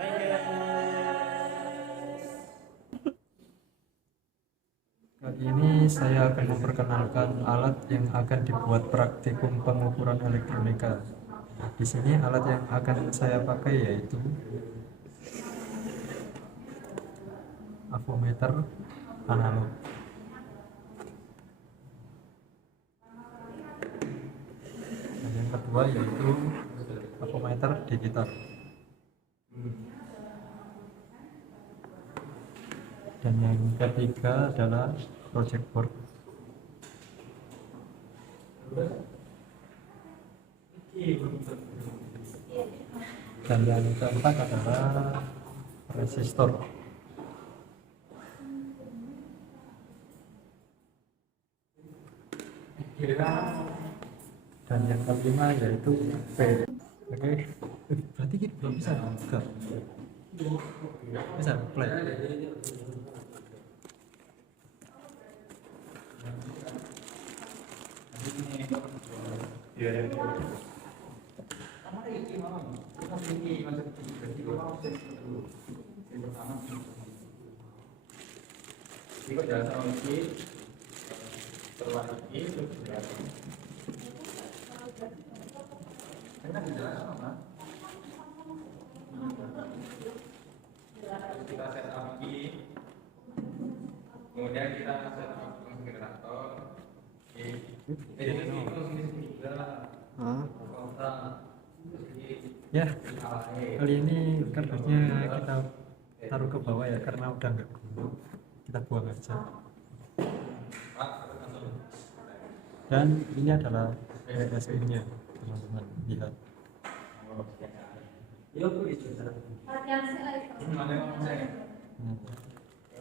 Hai guys. Kali ini saya akan memperkenalkan alat yang akan dibuat praktikum pengukuran elektronika. Di sini alat yang akan saya pakai yaitu avometer analog. Dan yang kedua yaitu avometer digital. Dan yang ketiga adalah project board. Dan yang keempat adalah resistor. Dan yang kelima yaitu P. Oke, berarti kita belum bisa buka. Bisa play. Kita setup ini, kemudian kita setup generator. Ini juga Ya, kali ini kardusnya kita taruh ke bawah ya karena udah nggak guna. Kita buang aja. Dan ini adalah PSU-nya, teman-teman lihat.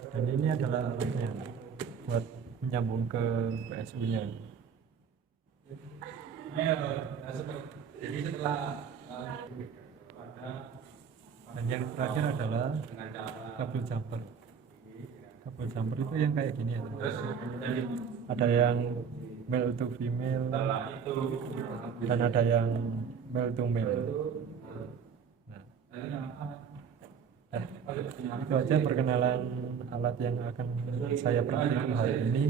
Dan ini adalah alatnya buat menyambung ke PSU-nya. Jadi setelah Dan yang terakhir adalah kabel jumper. Kabel jumper itu yang kayak gini ya, teman-teman. Ada yang male to female dan ada yang male to male. Itu aja perkenalan alat yang akan saya praktikkan hari ini,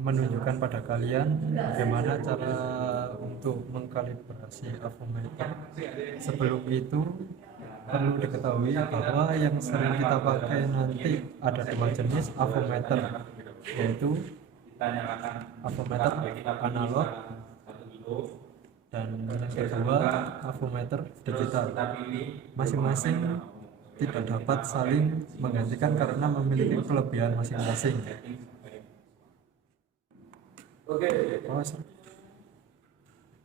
menunjukkan pada kalian bagaimana cara untuk mengkalibrasi avometer. Sebelum itu perlu diketahui bahwa yang sering kita pakai nanti ada dua jenis avometer, yaitu avometer analog dan yang kedua avometer digital. Masing-masing tidak dapat saling menggantikan karena memiliki kelebihan masing-masing.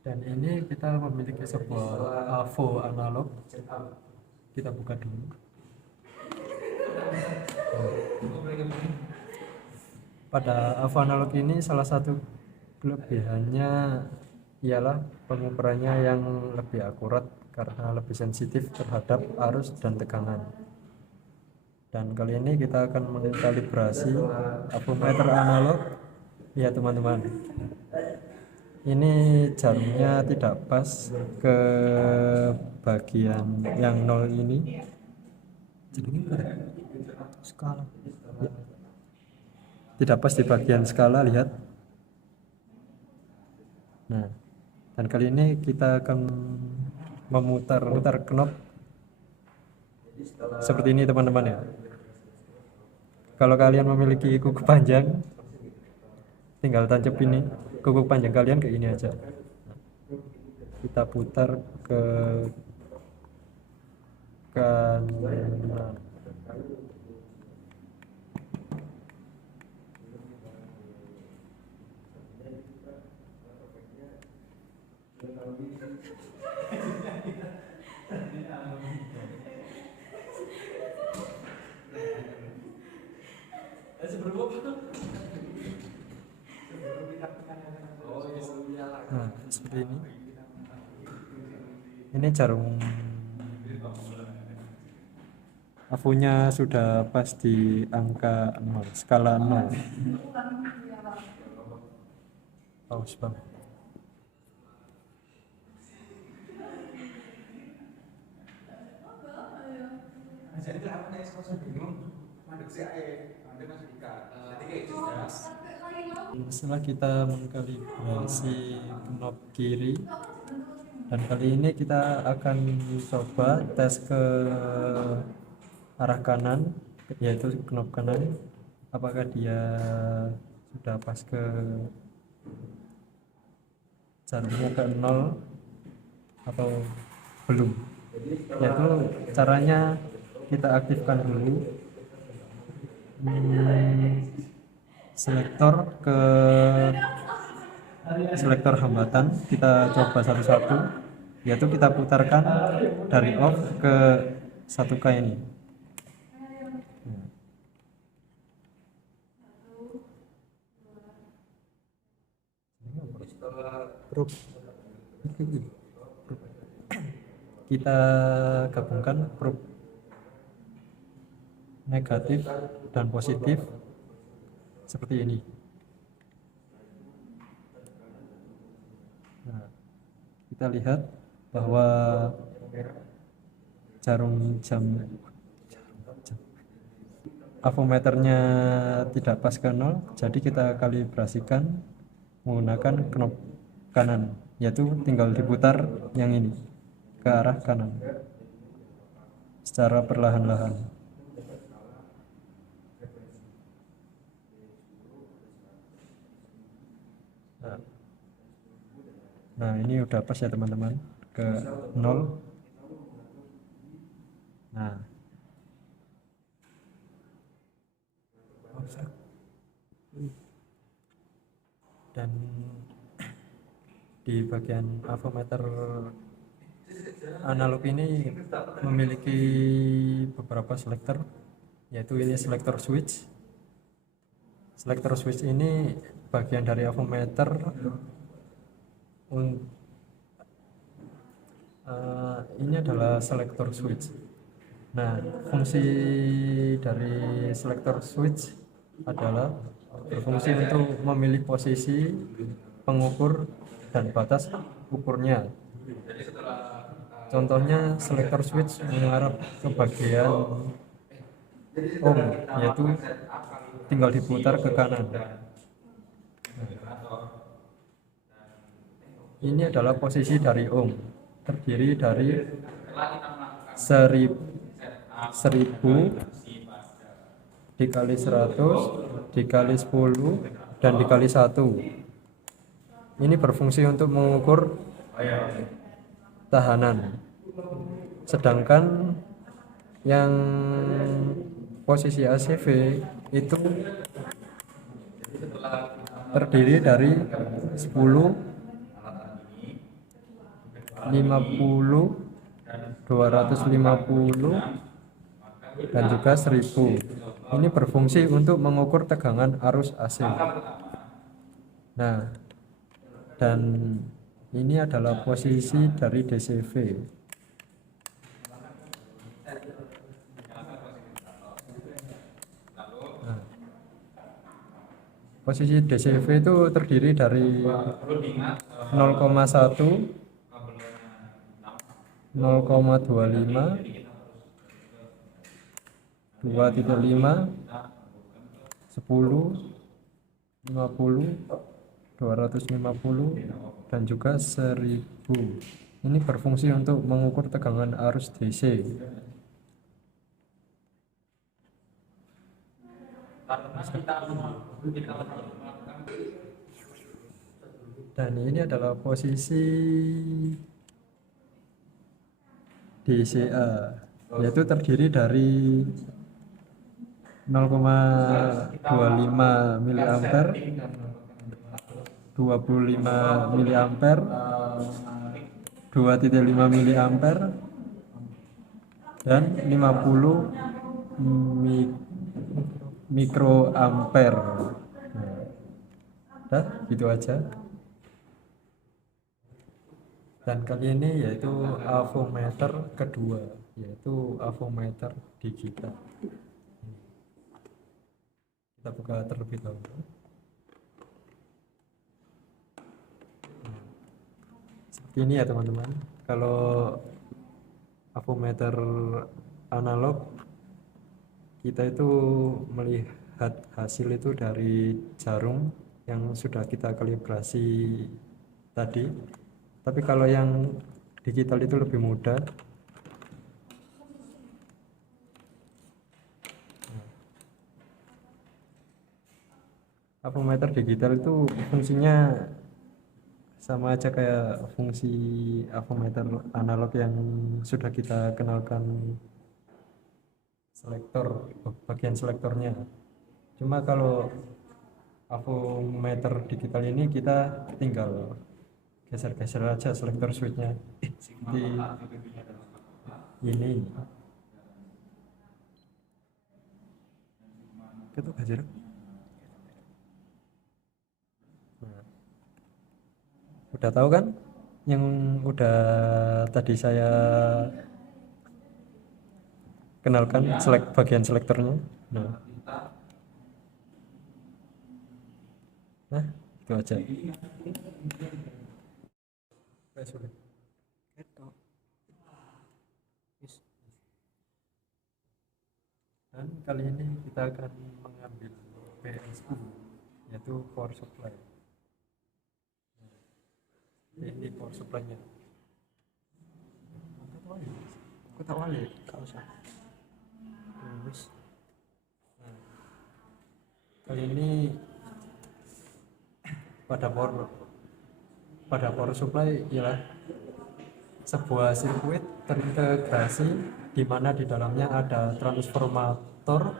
Dan ini kita memiliki sebuah avo analog. Kita buka dulu. Pada avo analog ini salah satu kelebihannya ialah pengukurannya yang lebih akurat karena lebih sensitif terhadap arus dan tegangan. Dan kali ini kita akan mengkalibrasi avometer analog. Ya teman-teman, ini jamnya tidak pas ke bagian yang 0 ini. Jadi skala ya. Tidak pas di bagian skala, lihat. Nah, dan kali ini kita akan memutar knob seperti ini teman-teman ya. Kalau kalian memiliki kuku panjang, tinggal tancap ini kuku panjang kalian kayak ini aja. Kita putar ke kanan. Nah, seperti ini. Ini jarum avonya sudah pas di angka 0, skala 0. Paus bang. Jadi aku nih sekolah bingung, mandek si ae, nanti Mas Dika. Jadi kayak gitu ya. Setelah kita mengkalibrasi knob kiri, dan kali ini kita akan coba tes ke arah kanan, yaitu knob kanan, apakah dia sudah pas ke jarumnya ke 0 atau belum. Yaitu caranya kita aktifkan dulu selektor ke selektor hambatan, kita coba satu-satu, yaitu kita putarkan dari off ke 1K ini. Probe. Kita gabungkan probe negatif dan positif seperti ini. Nah, kita lihat bahwa jarum jam avometernya tidak pas ke 0, jadi kita kalibrasikan menggunakan knob kanan, yaitu tinggal diputar yang ini ke arah kanan secara perlahan-lahan. Nah, ini udah pas ya teman-teman, ke 0. Nah, dan di bagian avometer analog ini memiliki beberapa selektor, yaitu ini selektor switch. Selektor switch ini bagian dari avometer. Ini adalah selektor switch. Nah, fungsi dari selektor switch adalah berfungsi untuk memilih posisi pengukur dan batas ukurnya. Contohnya selektor switch mengarah ke bagian ohm, yaitu tinggal diputar ke kanan. Ini adalah posisi dari ohm, terdiri dari 1000 dikali 100 dikali 10 dan dikali 1. Ini berfungsi untuk mengukur tahanan. Sedangkan yang posisi ACV itu terdiri dari 10, 50, 250 dan juga 1000. Ini berfungsi untuk mengukur tegangan arus AC. Nah, dan ini adalah posisi dari DCV. Nah, posisi DCV itu terdiri dari 0,1, 0,25, 2,5, 10, 50, 250 dan juga 1000. Ini berfungsi untuk mengukur tegangan arus DC. Dan ini adalah posisi DCA, yaitu terdiri dari 0,25 mA, 25 mA, 2,5 mA dan 50 mikroampere. Nah, gitu aja. Dan kali ini yaitu avometer kedua, yaitu avometer digital. Kita buka terlebih dahulu. Seperti ini ya teman-teman. Kalau avometer analog kita itu melihat hasil itu dari jarum yang sudah kita kalibrasi tadi. Tapi kalau yang digital itu lebih mudah. Avometer digital itu fungsinya sama aja kayak fungsi avometer analog yang sudah kita kenalkan, selektor, bagian selektornya. Cuma kalau avometer digital ini kita tinggal geser-geser aja selektor switchnya seperti ini. Itu geser. Nah, udah tahu kan yang udah tadi saya kenalkan bagian selektornya. Nah, itu aja. Dan kali ini kita akan mengambil PSU, yaitu power supply. Ini power supply-nya. Kok tak wali? Kau usah. Kali ini pada power supply ialah sebuah sirkuit terintegrasi di mana di dalamnya ada transformator,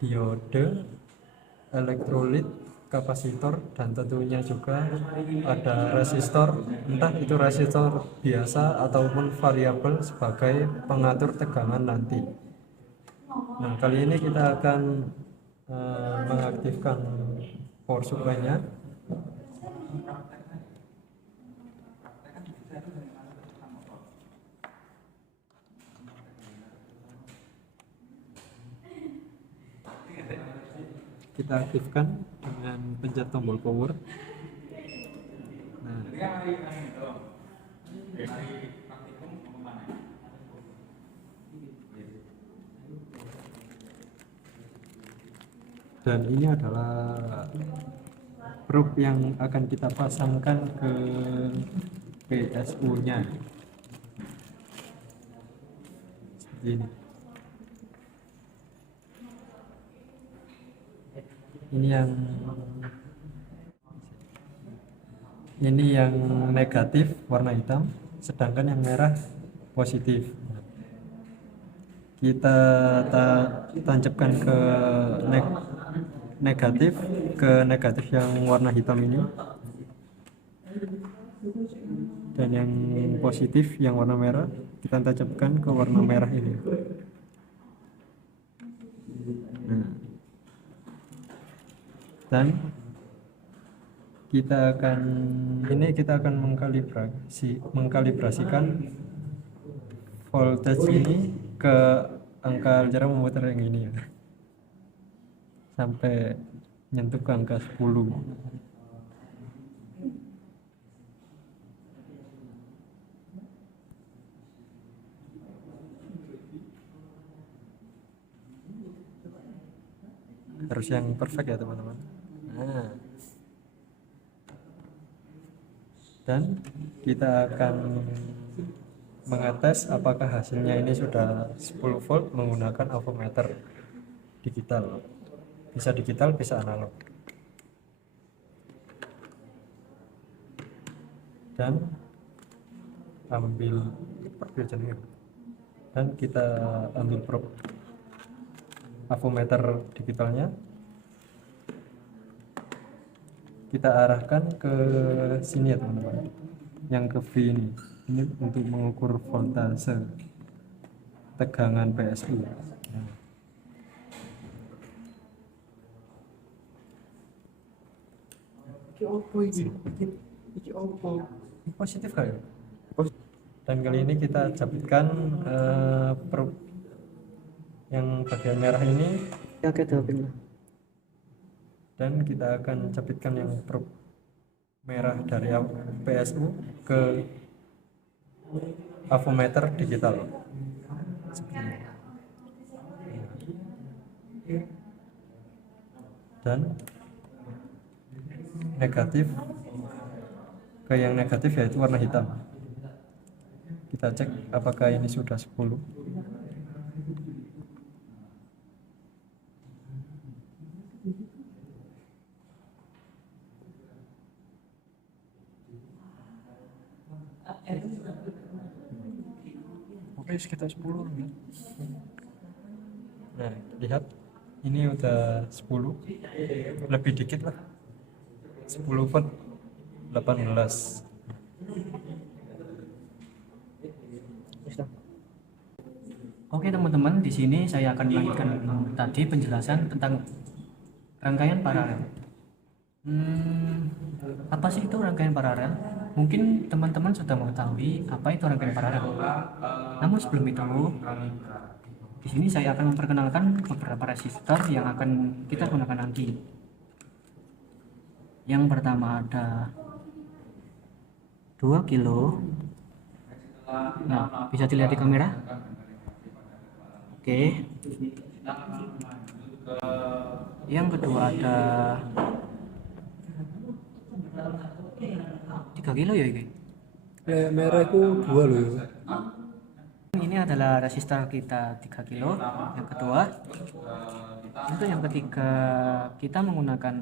diode, elektrolit, kapasitor, dan tentunya juga ada resistor, entah itu resistor biasa ataupun variabel sebagai pengatur tegangan nanti. Nah, kali ini kita akan mengaktifkan power supply-nya. Kita aktifkan dengan pencet tombol power. Nah, dan ini adalah probe yang akan kita pasangkan ke PSU-nya seperti ini. Ini yang negatif warna hitam, sedangkan yang merah positif. Kita tancapkan ke negatif yang warna hitam ini, dan yang positif yang warna merah kita tancapkan ke warna merah ini. Nah, dan kita akan mengkalibrasikan voltage ini ke angka jarak memutar yang ini ya, sampai nyentuh ke angka 10. Harus yang perfect ya teman-teman. Nah, dan kita akan mengetes apakah hasilnya ini sudah 10 volt menggunakan avometer digital. Bisa digital, bisa analog. Dan kita ambil probe avometer digitalnya, kita arahkan ke sini ya teman-teman, yang ke V ini untuk mengukur voltase tegangan PSU. Ini positif kayak. Dan kali ini kita cabitkan probe yang bagian merah ini, dan kita akan cabitkan yang probe merah dari PSU ke avometer digital. dan negatif ke yang negatif yaitu warna hitam. Kita cek apakah ini sudah 10. Oke, sekitar 10. Nah, lihat ini udah 10, lebih dikit lah, 10 watt 18. Oke teman-teman, di sini saya akan melanjutkan tadi penjelasan tentang rangkaian paralel. Apa sih itu rangkaian paralel? Mungkin teman-teman sudah mengetahui apa itu rangkaian paralel. Namun sebelum itu, di sini saya akan memperkenalkan beberapa resistor yang akan kita gunakan nanti. Yang pertama ada 2 kilo. Nah, bisa dilihat di kamera. Oke. Yang kedua ada 3 kilo ya ini. Merah itu 2 loh. Ini adalah resistor kita 3 kilo. Yang kedua, untuk yang ketiga kita menggunakan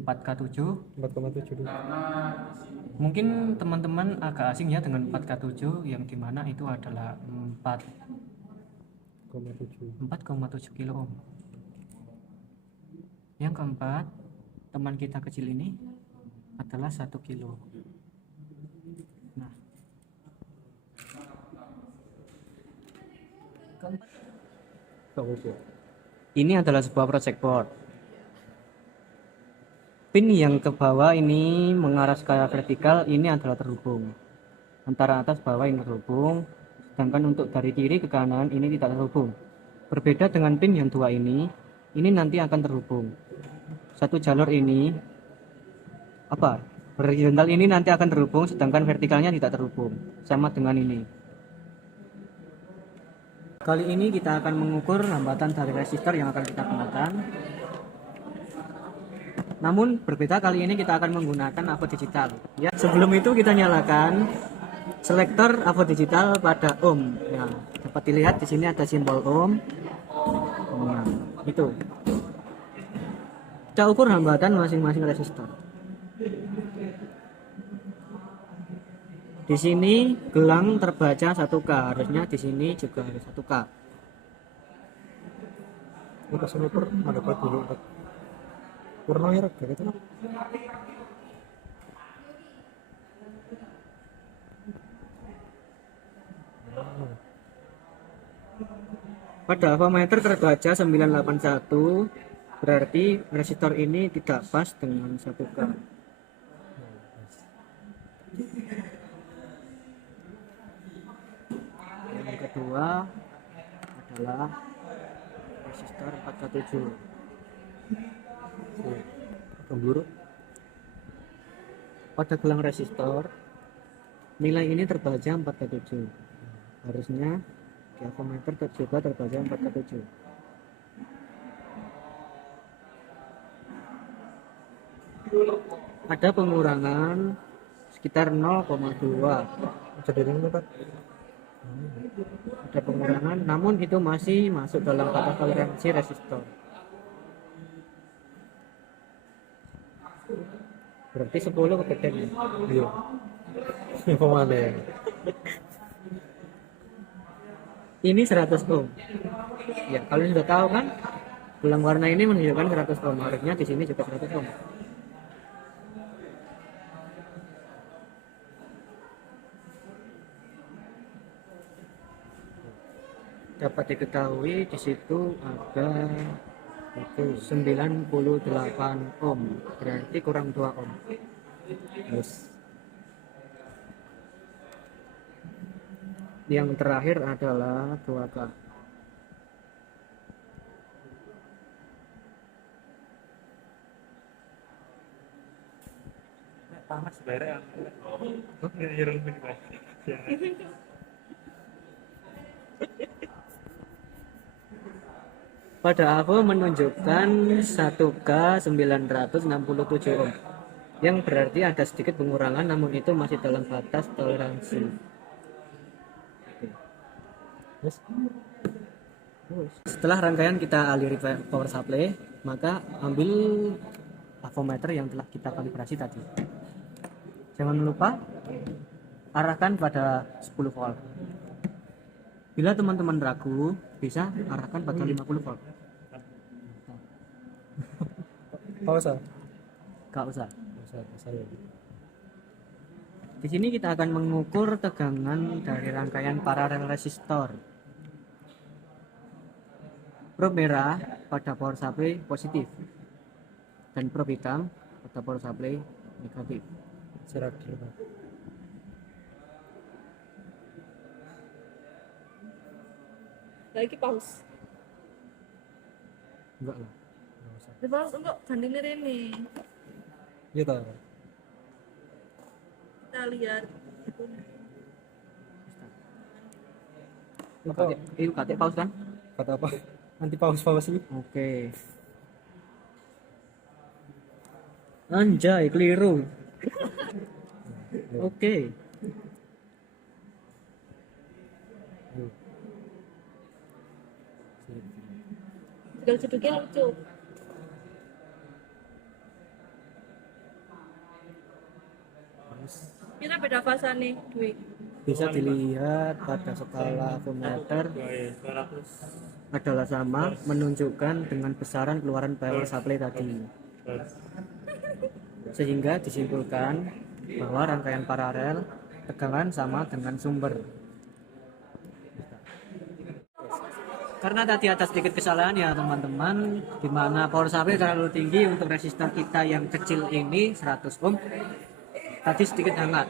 4K7. 4,7 dulu. Mungkin teman-teman agak asing ya dengan 4K7, yang dimana itu adalah 4,7 kilo ohm. Yang keempat, teman kita kecil ini adalah 1 kilo. Nah, ini adalah sebuah project board. Pin yang ke bawah ini mengarah secara vertikal, ini adalah terhubung. Antara atas bawah ini terhubung, sedangkan untuk dari kiri ke kanan ini tidak terhubung. Berbeda dengan pin yang dua ini nanti akan terhubung. Satu jalur ini horizontal ini nanti akan terhubung, sedangkan vertikalnya tidak terhubung. Sama dengan ini. Kali ini kita akan mengukur hambatan dari resistor yang akan kita gunakan. Namun berbeda, kali ini kita akan menggunakan AVO digital. Ya, sebelum itu kita nyalakan selektor AVO digital pada ohm. Nah, dapat dilihat di sini ada simbol ohm. Nah, itu. Kita ukur hambatan masing-masing resistor. Di sini gelang terbaca 1K, harusnya di sini juga harus 1K. Udah super ada apa dulu? Warna merah gitu. Pada avometer terbaca 981, berarti resistor ini tidak pas dengan 1K. Yang kedua adalah resistor 4K7. Keburu. Pada gelang resistor nilai ini terbaca 4K7. Harusnya di avometer juga terbaca 4K7. Ada pengurangan sekitar 0,2. Jadi ini Pak. Ada pengurangan, namun itu masih masuk dalam batas toleransi resistor. Berarti 10 kegedean ya? Iya. Pemane. Ini 100 ohm. Ya, kalian sudah tahu kan? Gelang warna ini menunjukkan 100 ohm. Harusnya di sini juga 100 ohm. Dapat diketahui di situ ada 98 ohm, berarti kurang 2 ohm. Yes. Yang terakhir adalah 2K. Panas sebenarnya. Oh, ireng bener. Ya. pada aku menunjukkan 1K 967 ohm, yang berarti ada sedikit pengurangan, namun itu masih dalam batas toleransi. Oke. Setelah rangkaian kita aliri power supply, maka ambil avometer yang telah kita kalibrasi tadi. Jangan lupa arahkan pada 10 volt. Bila teman-teman ragu, bisa arahkan pada 50 volt. Pausa. Gak usah. Pausa ya. Di sini kita akan mengukur tegangan dari rangkaian paralel resistor. Probe merah pada power supply positif dan probe hitam pada power supply negatif. Serak dulu. Lagi pause. Enggak lah. Di pause enggak bandingin ini. Iya tahu. Kita lihat. Itu kate pause kan? Kata apa? Nanti pause ini. Oke. Anjay, keliru. Oke. Jeduk-jeduknya lucu. Kita beda fase nih, Dwi. Bisa dilihat pada skala avometer adalah sama, menunjukkan dengan besaran keluaran power supply tadi, sehingga disimpulkan bahwa rangkaian paralel tegangan sama dengan sumber. Karena tadi ada sedikit kesalahan ya teman-teman, di mana power supply terlalu tinggi untuk resistor kita yang kecil ini 100 ohm, tadi sedikit hangat.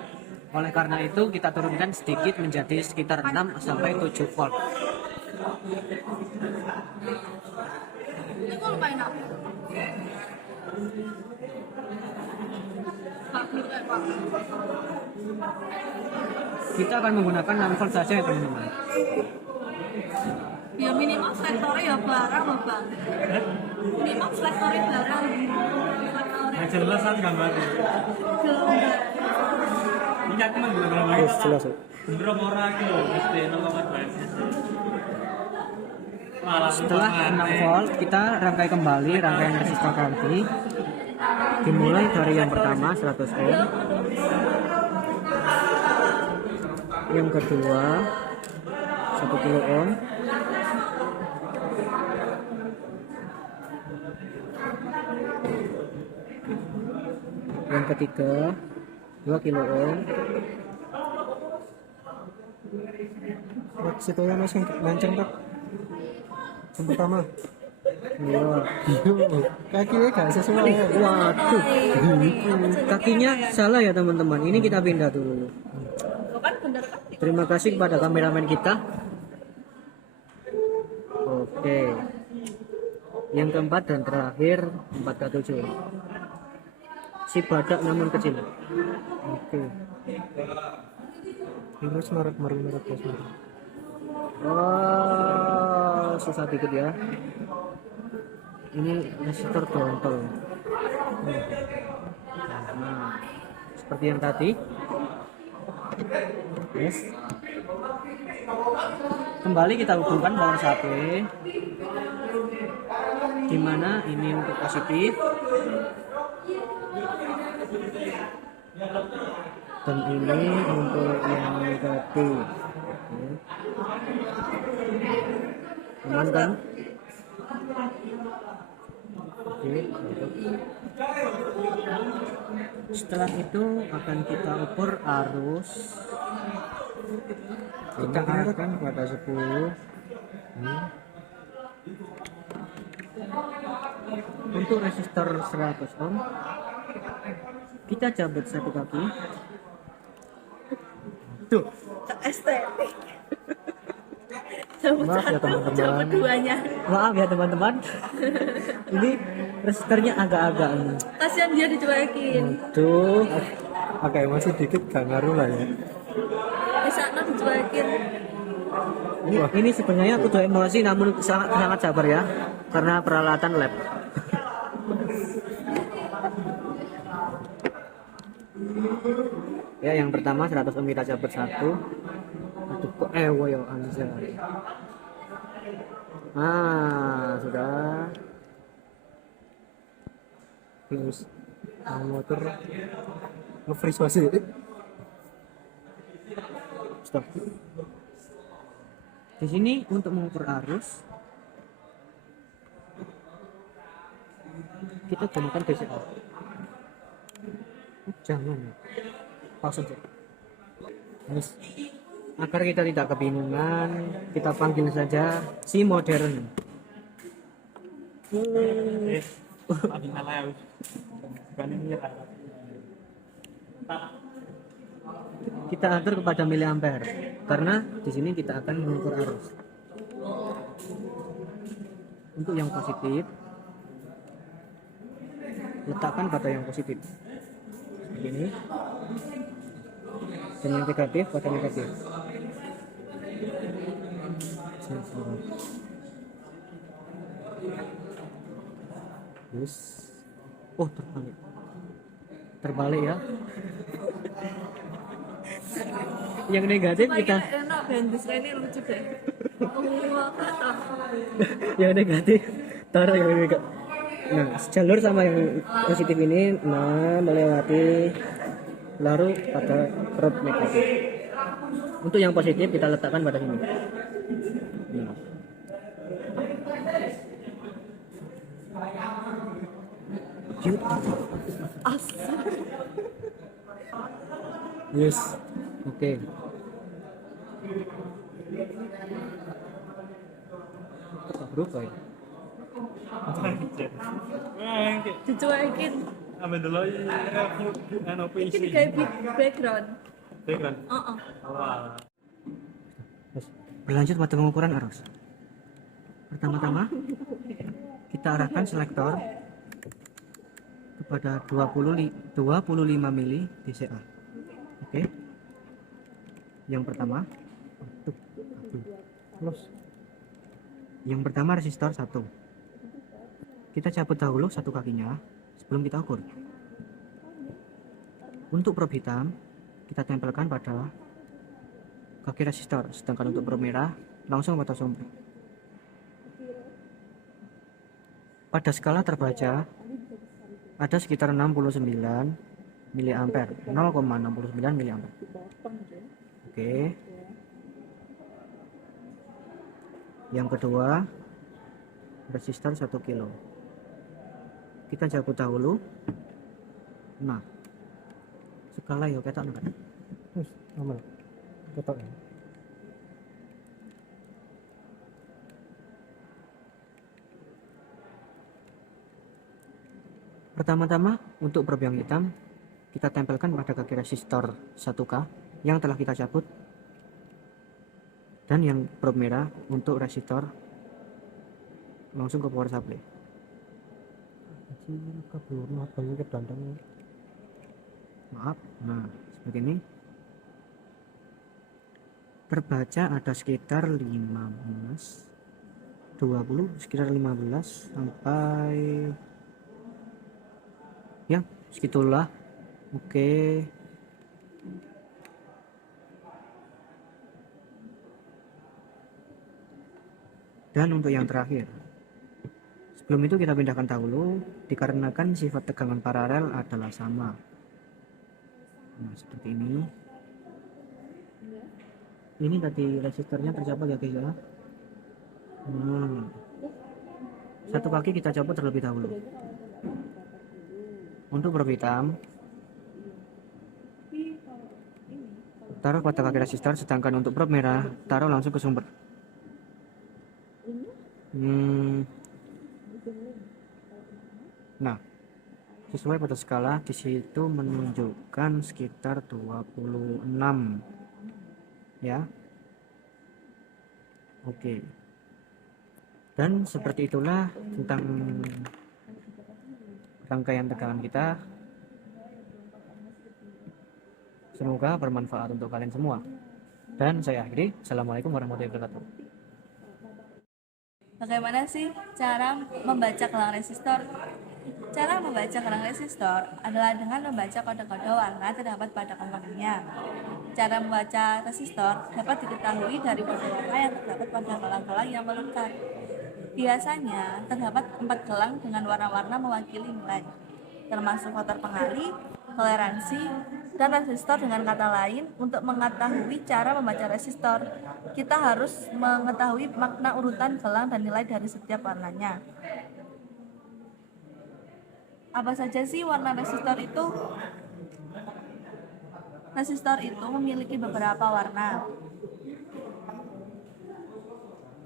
Oleh karena itu kita turunkan sedikit menjadi sekitar 6 sampai 7 volt. Ini kok lupa enak. Kita akan menggunakan 6 volt saja ya teman-teman. Ya minimal flektornya ya barang loh bang. Minimal flektornya barang. Jelas kan gambarnya. Ini aku menggunakan Terus jelas. bener ora iki lho, mesti nomor Setelah 6 volt, kita rangkai kembali rangkaian resistor tadi. Dimulai dari yang pertama 100 ohm. Yang kedua 1 kilo ohm. Yang ketiga 2 kilo ohm. Situ yang masih lanceng tak. Yang pertama. Iya. Kakinya gak sesuai. Waduh, kakinya salah ya teman-teman. Ini kita pindah dulu. Kan bener kan? Terima kasih kepada kameramen kita. Oke. Yang keempat dan terakhir 4K7. Si badak namun kecil. Oke. Ini semarak merah terus. Oh, susah dikit ya. Ini resistor dongkel. Nah, seperti yang tadi. Yes. Kembali kita hubungkan power supply, di mana ini untuk positif dan ini untuk yang negatif. Aman kan? Oke. Setelah itu akan kita ukur arus. Kita arahkan pada 10. Untuk resistor 100 ohm, kita cabut satu kaki. Tuh, Estetik. Cabut Maaf ya, satu, teman-teman. cabut duanya. maaf ya teman-teman. Ini resistornya agak-agak ini. Kasihan dia dicuekin. Tuh, Oke, masih dikit gak ngaruh lah ya. Di sana dicuekin. Ini sebenarnya aku tuh emosi namun sangat sangat sabar ya karena peralatan lab. Ya, yang pertama 100 ohm kita cabut satu. Aduh kok woyo anjay. Sudah. Terus motor nge-freeze masih. Stop. Di sini untuk mengukur arus kita gunakan BCA. Jangan. Pause aja. Yes. Agar kita tidak kebingungan, kita panggil saja si modern. Kita atur kepada miliampere karena di sini kita akan mengukur arus. Untuk yang positif, letakkan pada yang positif begini, dan yang negatif pada negatif. Yes. Oh, terbalik ya. Yang negatif kita enak bandis ini lucu deh. yang negatif taruh yang negatif. Nah, jalur sama yang positif ini melewati lalu pada prob negatif. Untuk yang positif kita letakkan pada sini. Nah. Yes. Oke. Kok berubah ya? Dicuekin. Ambil dulu Ini kayak background. background. Berlanjut pada pengukuran arus. Pertama-tama kita arahkan selektor kepada 25 mili DCA. Oke. Yang pertama, yang pertama resistor 1. Kita cabut dahulu satu kakinya sebelum kita ukur. Untuk prob hitam kita tempelkan pada kaki resistor, sedangkan untuk prob merah langsung pada sumber. Pada skala terbaca ada sekitar 69 miliampere, 0,69 miliampere. Oke. Yang kedua, resistor 1 kilo. Kita cabut dahulu. Nah, skala ya ketok kan. Wis, aman. Ketok ya. Pertama-tama untuk prob yang hitam kita tempelkan pada kaki resistor 1K yang telah kita cabut, dan yang prob merah untuk resistor langsung ke power supply. Maaf, nah seperti ini. Terbaca ada sekitar 15, 20, sekitar 15 sampai ya segitulah. Oke. Dan untuk yang terakhir, sebelum itu kita pindahkan dahulu dikarenakan sifat tegangan paralel adalah sama. Nah seperti ini. Ini tadi resistornya tercapai ya guys ya. Satu kaki kita copot terlebih dahulu. Untuk prob hitam taruh pada kaki resistor, sedangkan untuk prob merah taruh langsung ke sumber. Nah, sesuai pada skala di situ menunjukkan sekitar 26 ya. Oke. Dan seperti itulah tentang rangkaian tegangan kita. Semoga bermanfaat untuk kalian semua. Dan saya akhiri. Assalamualaikum warahmatullahi wabarakatuh. Bagaimana sih cara membaca gelang resistor? Cara membaca gelang resistor adalah dengan membaca kode-kode warna terdapat pada komponennya. Cara membaca resistor dapat diketahui dari kode warna yang terdapat pada gelang-gelang yang melekat. Biasanya terdapat 4 gelang dengan warna-warna mewakili nilai, termasuk faktor pengalih, toleransi, dan resistor. Dengan kata lain, untuk mengetahui cara membaca resistor, kita harus mengetahui makna urutan gelang dan nilai dari setiap warnanya. Apa saja sih warna resistor itu? Resistor itu memiliki beberapa warna.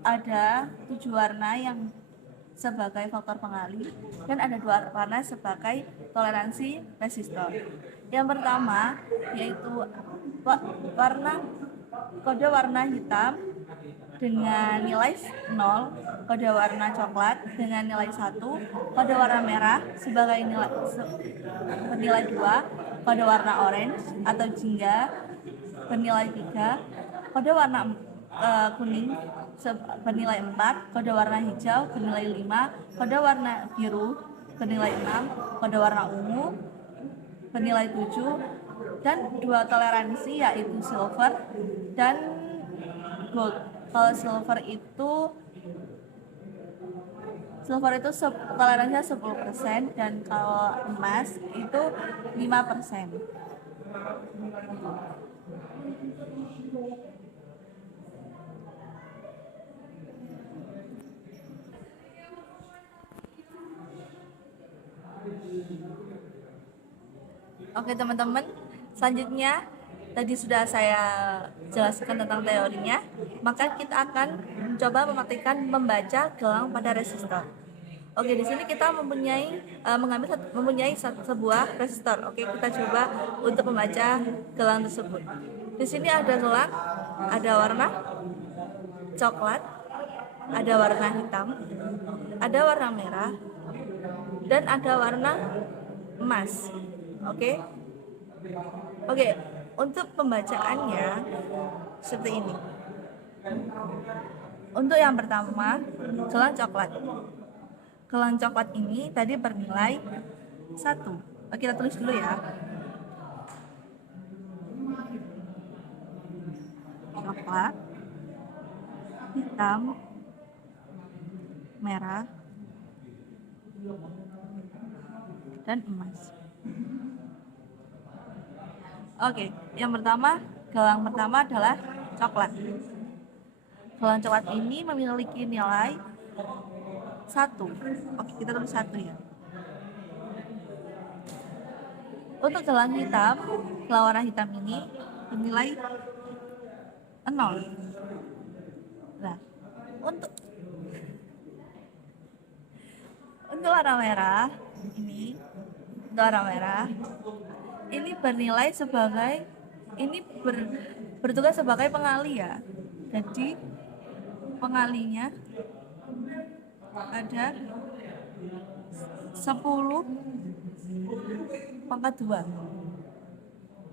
Ada 7 warna yang sebagai faktor pengalih dan ada 2 warna sebagai toleransi resistor. Yang pertama yaitu kode warna hitam dengan nilai 0, kode warna coklat dengan nilai 1, kode warna merah sebagai bernilai 2, kode warna orange atau jingga bernilai 3, kode warna kuning bernilai 4, kode warna hijau bernilai 5, kode warna biru bernilai 6, kode warna ungu bernilai 7, dan 2 toleransi yaitu silver dan gold. Kalau silver itu toleransinya 10% dan kalau emas itu 5%. Oke teman-teman, selanjutnya tadi sudah saya jelaskan tentang teorinya, maka kita akan mencoba memraktikkan membaca gelang pada resistor. Oke, di sini kita mempunyai sebuah resistor. Oke, kita coba untuk membaca gelang tersebut. Di sini ada gelang, ada warna coklat, ada warna hitam, ada warna merah, dan ada warna emas. Oke, untuk pembacaannya seperti ini. Untuk yang pertama, gelang coklat. Gelang coklat ini tadi bernilai 1. Kita tulis dulu ya. Coklat, hitam, merah, dan emas. Oke, yang pertama, gelang pertama adalah coklat. Gelang coklat ini memiliki nilai 1. Oke, kita tulis 1 ya. Untuk gelang hitam, gelang warna hitam ini bernilai 0. Nah, untuk warna merah ini bernilai sebagai bertugas sebagai pengalih ya. Jadi pengalinya ada 10⁻².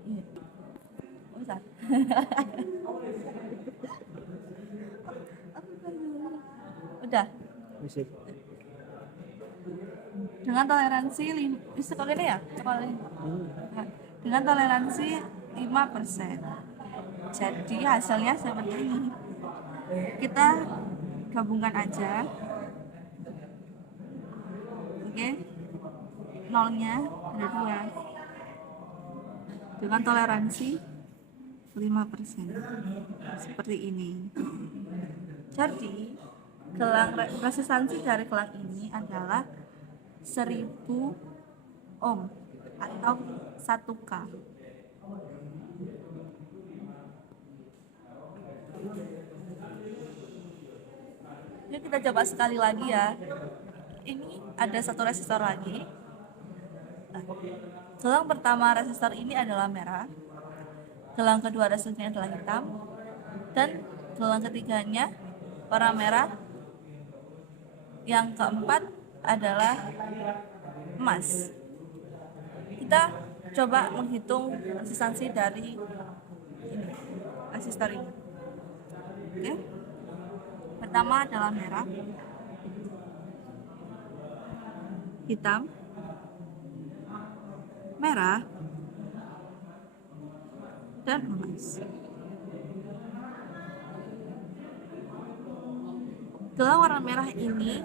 Iya. Besar. Udah. Dengan toleransi dengan toleransi 5%. Jadi hasilnya seperti ini. Kita gabungkan aja. Oke. Nolnya ada 2. Dengan toleransi 5%. Seperti ini. Jadi gelang resistansi dari gelang ini adalah 1000 ohm atau 1K. Ini kita coba sekali lagi ya. Ini ada satu resistor lagi. Nah, gelang pertama resistor ini adalah merah. Gelang kedua resistornya adalah hitam. Dan gelang ketiganya warna merah. Yang keempat adalah emas. Kita coba menghitung resistansi dari resistor ini. Oke. Pertama adalah merah. hitam, merah, dan emas. Gelang warna merah ini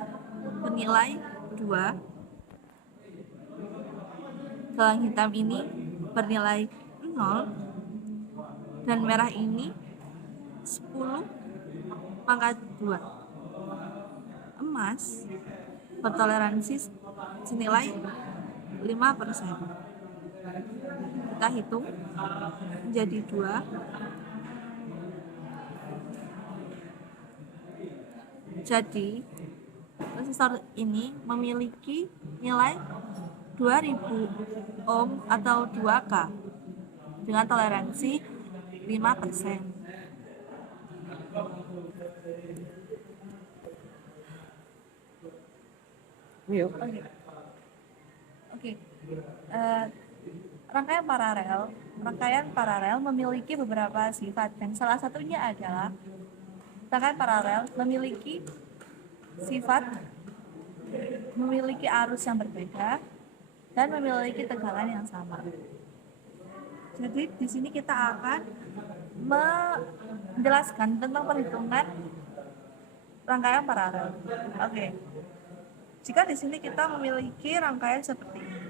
bernilai 2, gelang hitam ini bernilai 0, dan merah ini 10 pangkat 2. Emas bertoleransi senilai 5%. Kita hitung menjadi 2. Jadi resistor ini memiliki nilai 2000 ohm atau 2K dengan toleransi 5%. Yuk. Oke. Rangkaian paralel memiliki beberapa sifat, dan salah satunya adalah rangkaian paralel memiliki arus yang berbeda dan memiliki tegangan yang sama. Jadi di sini kita akan menjelaskan tentang perhitungan rangkaian paralel. Oke. Jika di sini kita memiliki rangkaian seperti ini.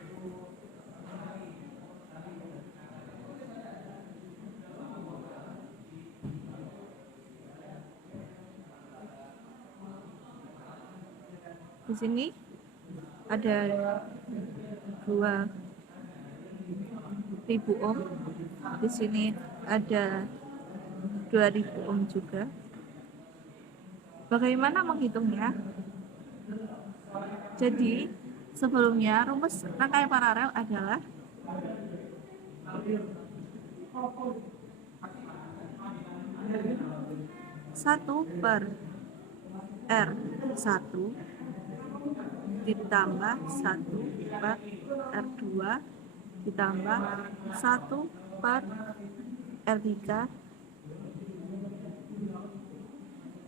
Di sini ada 2000 ohm. Di sini ada 2000 ohm juga. Bagaimana menghitungnya? Jadi, sebelumnya rumus rangkaian paralel adalah satu per R1 ditambah 1 per R2 ditambah 1 per R3.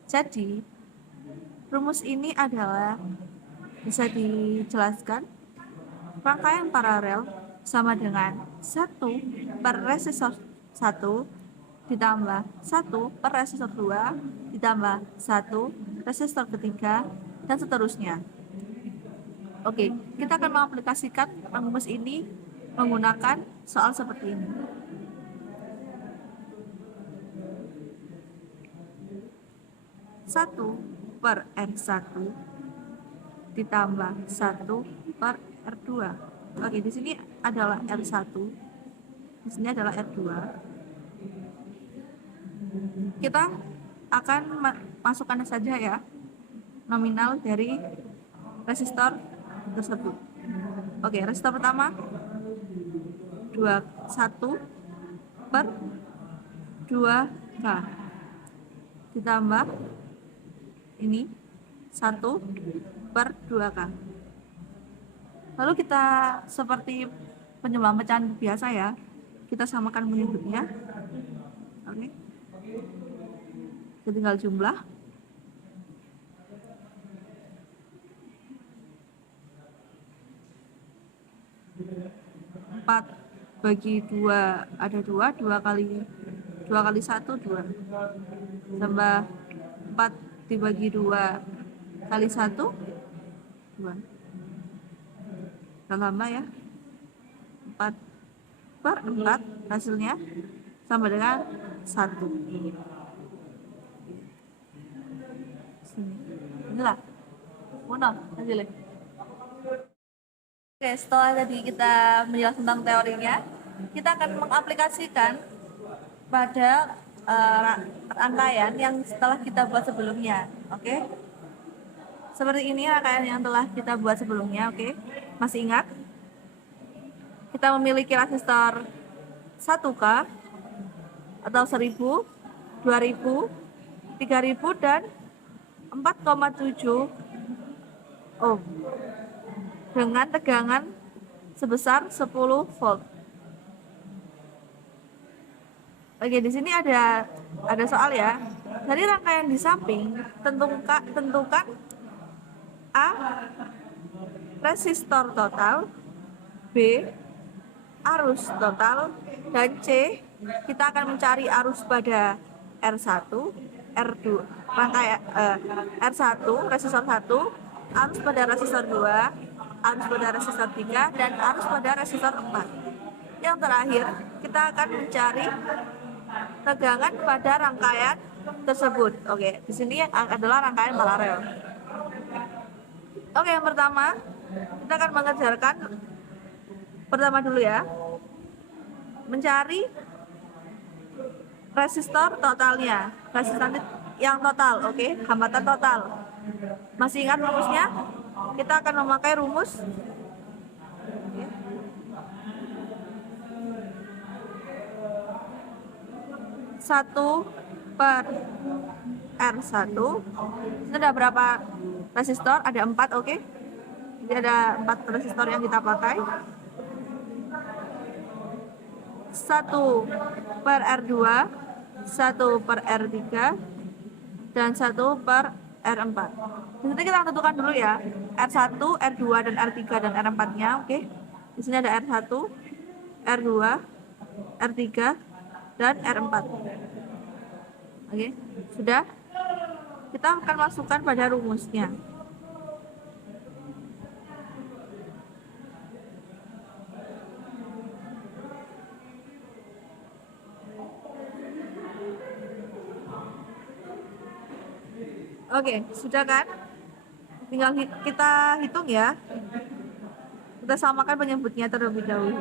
Jadi, rumus ini adalah bisa dijelaskan rangkaian paralel sama dengan 1 per resistor 1 ditambah 1 per resistor 2 ditambah 1 resistor ketiga, dan seterusnya. Oke, kita akan mengaplikasikan rumus ini menggunakan soal seperti ini. Satu per R1 ditambah 1 per R2. Oke, di sini adalah R1, di sini adalah R2. Kita akan masukkan saja ya nominal dari resistor tersebut. Oke, resistor pertama 1 per 2K ditambah ini 1 per 2K. Lalu kita seperti penyebab pecahan biasa ya, kita samakan penyebutnya. Oke, kita tinggal jumlah. 4 bagi 2 ada 2, 2 kali 1 2, tambah 4 dibagi 2 kali 1 2, tambah ya 4 per 4 hasilnya sama dengan 1. Sini inilah mudah hasilnya. Oke, setelah tadi kita menjelaskan tentang teorinya, kita akan mengaplikasikan pada rangkaian yang setelah kita buat sebelumnya. Oke, seperti ini rangkaian yang telah kita buat sebelumnya. Oke, masih ingat? Kita memiliki resistor 1K atau 1000, 2000, 3000, dan 4,7 ohm dengan tegangan sebesar 10 volt. Oke, di sini ada soal ya. Dari rangkaian di samping tentukan A resistor total, B arus total, dan C kita akan mencari arus pada R1, R2, R1, resistor 1, arus pada resistor 2, arus pada resistor 3, dan arus pada resistor 4. Yang terakhir, kita akan mencari tegangan pada rangkaian tersebut. Oke, di sini adalah rangkaian paralel. Oke, yang pertama kita akan mengerjakan pertama dulu ya, mencari resistor totalnya, resistor yang total. Oke, hambatan total. Masih ingat rumusnya? Kita akan memakai rumus satu per R1. Ini ada berapa resistor? Ada 4, oke. Jadi ada 4 resistor yang kita pakai. 1 per R2, 1 per R3, dan 1 per R4. Jadi kita tentukan dulu ya, R1, R2, dan R3, dan R4-nya, oke. Di sini ada R1, R2, R3, dan R4. Oke, sudah. Kita akan masukkan pada rumusnya. Oke, sudah kan? Tinggal kita hitung ya. Kita samakan penyebutnya terlebih dahulu.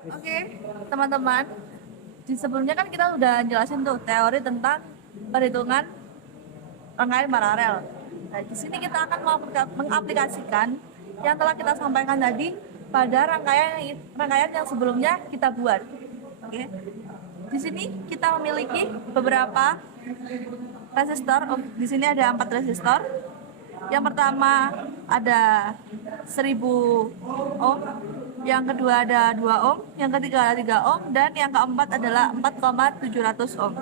Oke, teman-teman. Di sebelumnya kan kita udah jelasin tuh teori tentang perhitungan rangkaian paralel. Nah, di sini kita akan mengaplikasikan yang telah kita sampaikan tadi pada rangkaian yang sebelumnya kita buat. Oke. Di sini kita memiliki beberapa resistor. Di sini ada 4 resistor. Yang pertama ada 1000 ohm, yang kedua ada 2 ohm, yang ketiga ada 3 ohm, dan yang keempat adalah 4,700 ohm.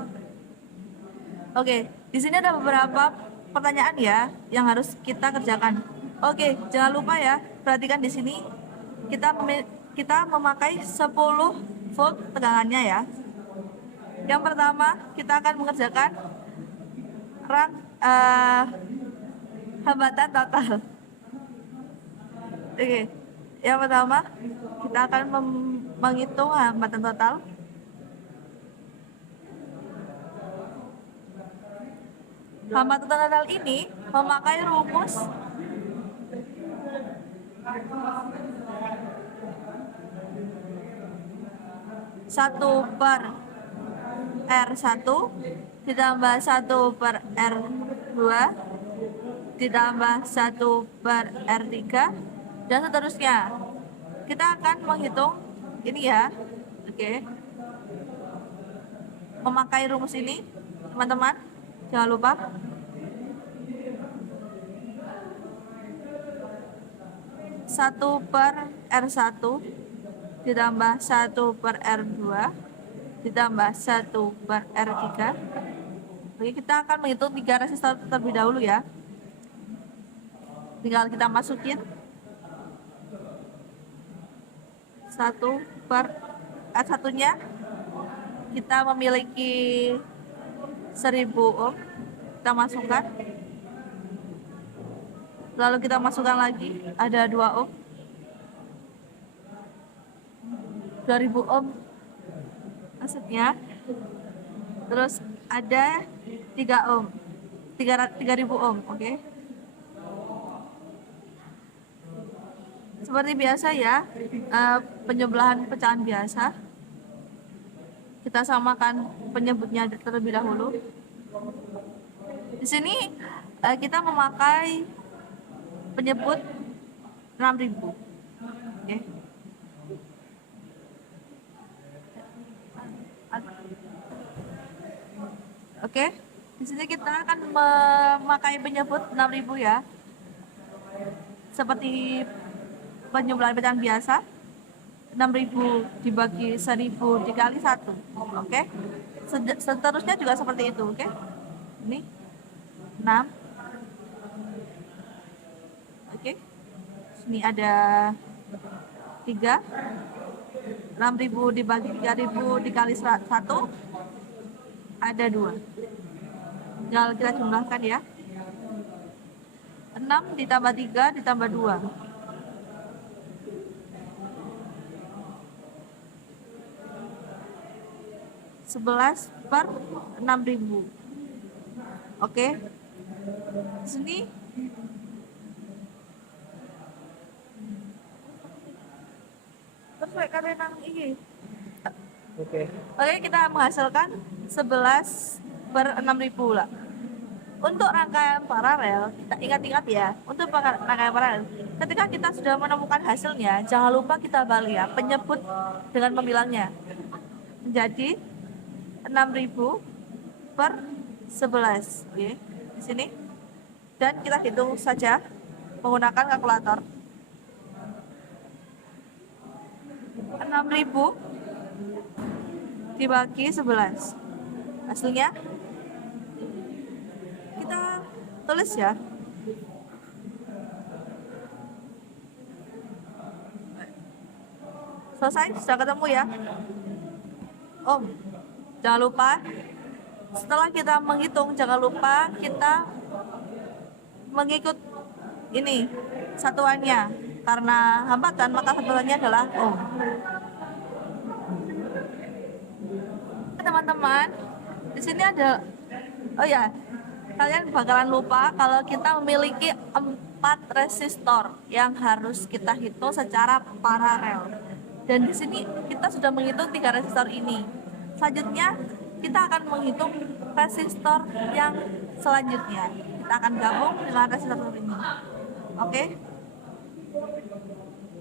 Oke, di sini ada beberapa pertanyaan ya yang harus kita kerjakan. Oke, jangan lupa ya, perhatikan di sini kita memakai 10 volt tegangannya ya. Yang pertama kita akan mengerjakan hambatan total. Oke, yang pertama kita akan menghitung hambatan total. Hambatan total ini memakai rumus satu per R1 ditambah 1 per R2 ditambah 1 per R3 dan seterusnya. Kita akan menghitung ini ya. Oke. Memakai rumus ini, teman-teman. Jangan lupa. Satu per R1 ditambah 1 per R2 ditambah 1 per R3. Oke, kita akan menghitung 3 resistor terlebih dahulu ya. Tinggal kita masukin 1 per R1-nya. Kita memiliki 1000 ohm. Kita masukkan. Lalu kita masukkan lagi, ada 2 ohm. 2000 ohm maksudnya. Terus ada 3 ohm. 3000 ohm, oke. Seperti biasa ya, penjumlahan pecahan biasa. Kita samakan penyebutnya terlebih dahulu. Di sini kita memakai penyebut 6000. Oke. Oke. Di sini kita akan memakai penyebut 6000 ya. Seperti penjumlahan pecahan biasa. 6000 dibagi 1000 dikali 1. Oke. Seterusnya juga seperti itu, oke. Ini 6. Oke. Sini ada 3. 6.000 dibagi 3.000 dikali 1 ada 2. Tinggal kita jumlahkan ya. 6 ditambah 3 ditambah 2. 11 per 6.000. Oke. Sini terus kalian nang ini. Oke. Oke, kita menghasilkan 11 per 6.000 lah. Untuk rangkaian paralel, kita ingat-ingat ya, untuk rangkaian paralel, ketika kita sudah menemukan hasilnya, jangan lupa kita balik ya, penyebut dengan pembilangnya. Menjadi 6.000 per 11. Oke, di sini. Dan kita hitung saja menggunakan kalkulator. 6.000 dibagi 11. Hasilnya kita tulis ya. Selesai, sudah ketemu ya. Oh, jangan lupa setelah kita menghitung, jangan lupa kita mengikut ini satuannya. Karena hambatan maka satuannya adalah ohm. Teman-teman, di sini ada, oh ya, kalian bakalan lupa kalau kita memiliki 4 resistor yang harus kita hitung secara paralel. Dan di sini kita sudah menghitung 3 resistor ini. Selanjutnya kita akan menghitung resistor yang selanjutnya. Kita akan gabung dengan resistor ini. Oke?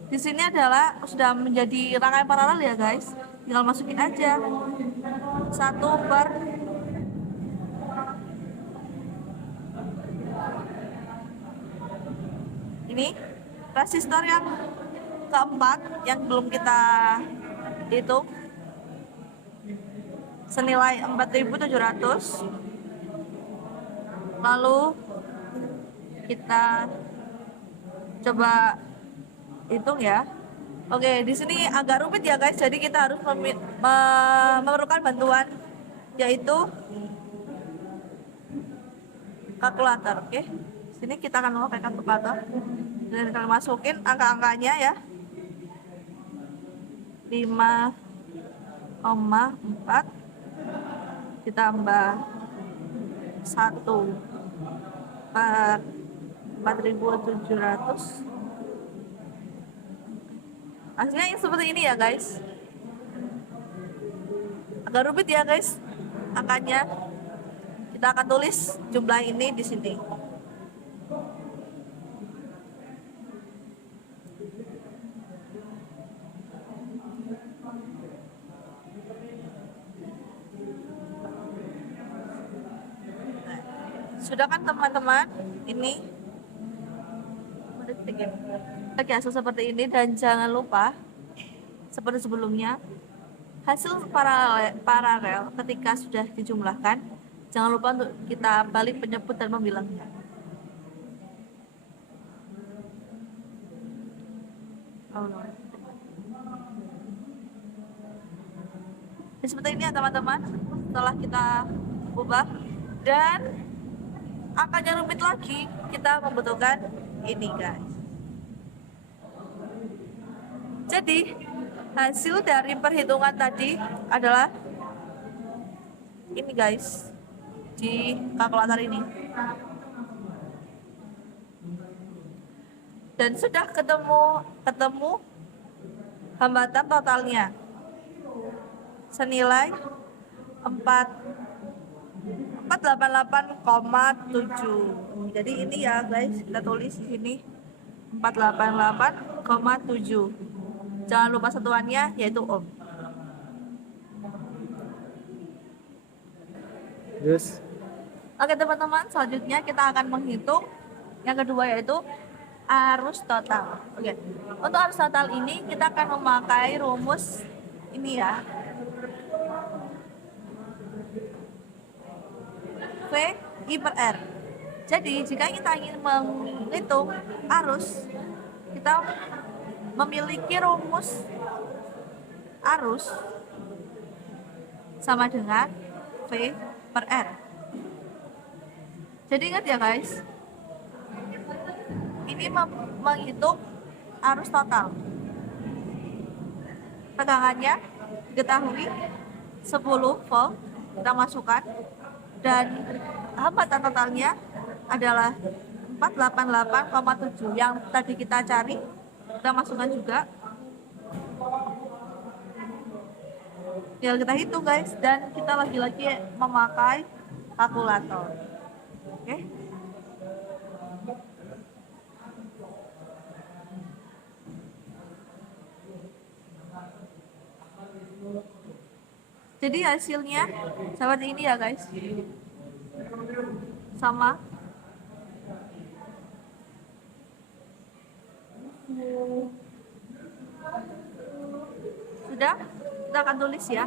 Di sini adalah sudah menjadi rangkaian paralel ya guys. Tinggal masukin aja 1 per ini resistor yang keempat yang belum kita hitung senilai 4.700. Lalu kita coba hitung ya. Oke, di sini agak rumit ya guys, jadi kita harus memerlukan bantuan yaitu kalkulator. Oke, sini kita akan memakai kalkulator dan kita masukin angka-angkanya ya. 5,4 ditambah 1 per 4.700. Hasilnya seperti ini ya guys. Agak rumit ya guys angkanya. Kita akan tulis jumlah ini di sini. Sudah kan teman-teman? Ini lagi hasil seperti ini, dan jangan lupa seperti sebelumnya, hasil paralel ketika sudah dijumlahkan, jangan lupa untuk kita balik penyebut dan membilangnya. Jadi seperti ini ya teman-teman, setelah kita ubah dan angkanya rumit lagi, kita membutuhkan ini guys. Jadi hasil dari perhitungan tadi adalah ini guys, di kalkulator ini. Dan sudah ketemu hambatan totalnya senilai 488,7. Jadi ini ya guys, kita tulis di sini 488,7. Jangan lupa satuannya yaitu ohm. Terus Oke teman-teman, selanjutnya kita akan menghitung yang kedua yaitu arus total. Oke, untuk arus total ini kita akan memakai rumus ini ya. V I per R. Jadi jika kita ingin menghitung arus, kita memiliki rumus arus sama dengan V per R. Jadi ingat ya guys, ini menghitung arus total. Tegangannya diketahui 10 volt, kita masukkan, dan hambatan totalnya adalah 488,7 yang tadi kita cari, kita masukkan juga. Tinggal kita hitung guys, dan kita lagi-lagi memakai kalkulator. Oke. Jadi hasilnya seperti ini ya guys, sama. Sudah, kita akan tulis ya.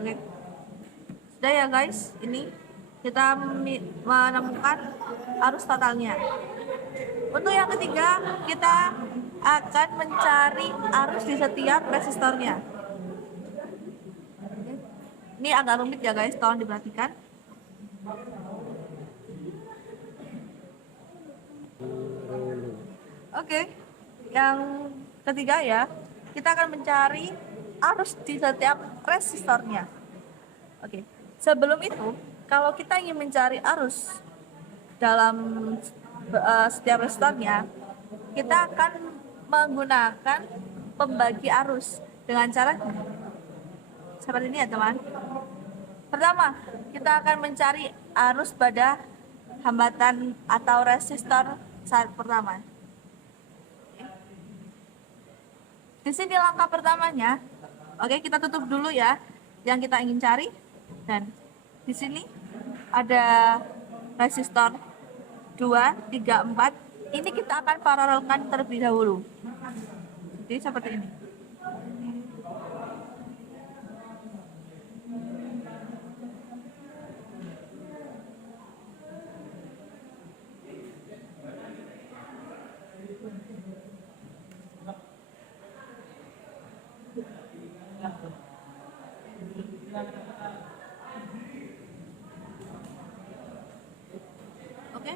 Oke. Sudah ya guys, ini kita menemukan arus totalnya. Untuk yang ketiga, kita akan mencari arus di setiap resistornya. Ini agak rumit ya guys, tolong diperhatikan. Oke, yang ketiga ya, kita akan mencari arus di setiap resistornya. Oke, sebelum itu, kalau kita ingin mencari arus dalam setiap resistornya, kita akan menggunakan pembagi arus dengan cara seperti ini ya teman. Pertama, kita akan mencari arus pada hambatan atau resistor saat pertama. Di sini langkah pertamanya, oke, kita tutup dulu ya yang kita ingin cari, dan di sini ada resistor 2, 3, 4. Ini kita akan paralelkan terlebih dahulu. Jadi seperti ini. Oke,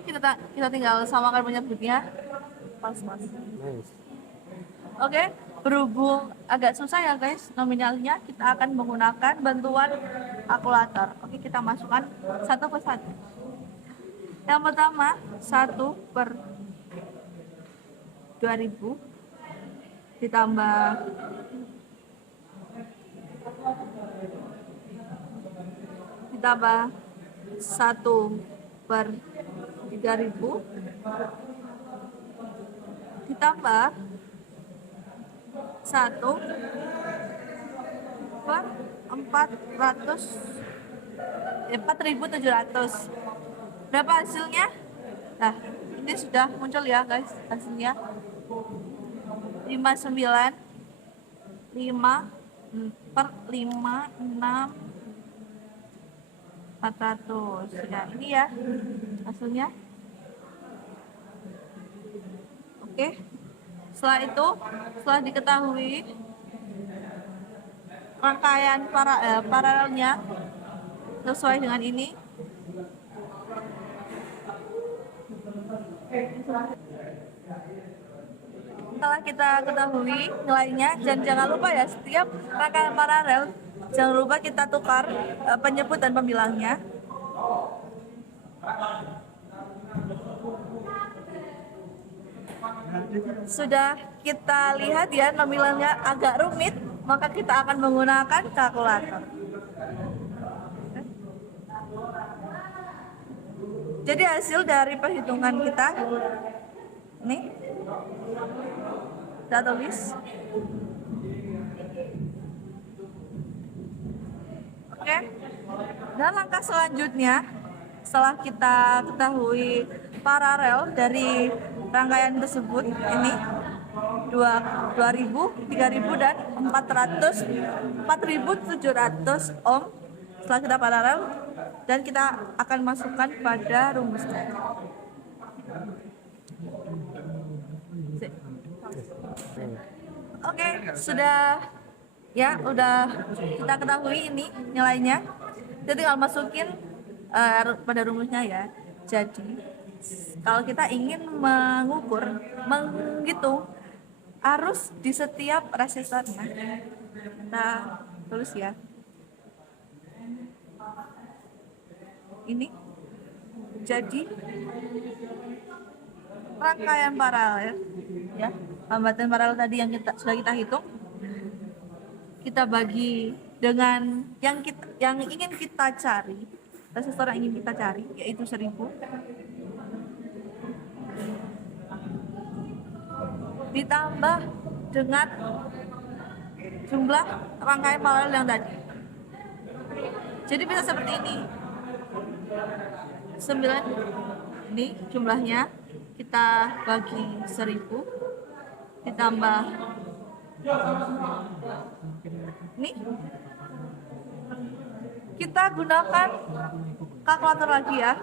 kita tinggal samakan penyebutnya. Pas. Nice. Oke, berhubung agak susah ya guys nominalnya, kita akan menggunakan bantuan kalkulator. Oke, kita masukkan satu per satu. Yang pertama, 1 per 2000 ditambah 1 per 3000 ditambah 1 per 4700. Berapa hasilnya? Nah, ini sudah muncul ya guys hasilnya. 59 5 per 5 6 400. Ya, ini ya hasilnya. Oke. Setelah itu, setelah diketahui rangkaian paralelnya sesuai dengan ini, setelah kita ketahui nilainya, dan jangan lupa ya, setiap rangkaian paralel jangan lupa kita tukar penyebut dan pembilangnya. Sudah kita lihat ya nominalnya agak rumit, maka kita akan menggunakan kalkulator. Jadi hasil dari perhitungan kita ini kita tulis. Oke. Dan langkah selanjutnya, setelah kita ketahui paralel dari rangkaian tersebut ini 2000, 3000 dan 4700 ohm. Setelah kita paralel dan kita akan masukkan pada rumusnya. Oke, sudah ya, udah kita ketahui ini nilainya. Kita tinggal masukin pada rumusnya ya. Jadi kalau kita ingin mengukur, menghitung arus di setiap resistornya, kita tulis ya. Ini jadi rangkaian paralel ya, hambatan paralel tadi yang sudah kita hitung, kita bagi dengan yang ingin kita cari, resistor yang ingin kita cari yaitu 1000, ditambah dengan jumlah rangkaian paralel yang tadi. Jadi bisa seperti ini. 9 ini jumlahnya, kita bagi 1000 ditambah ini, kita gunakan kalkulator lagi ya.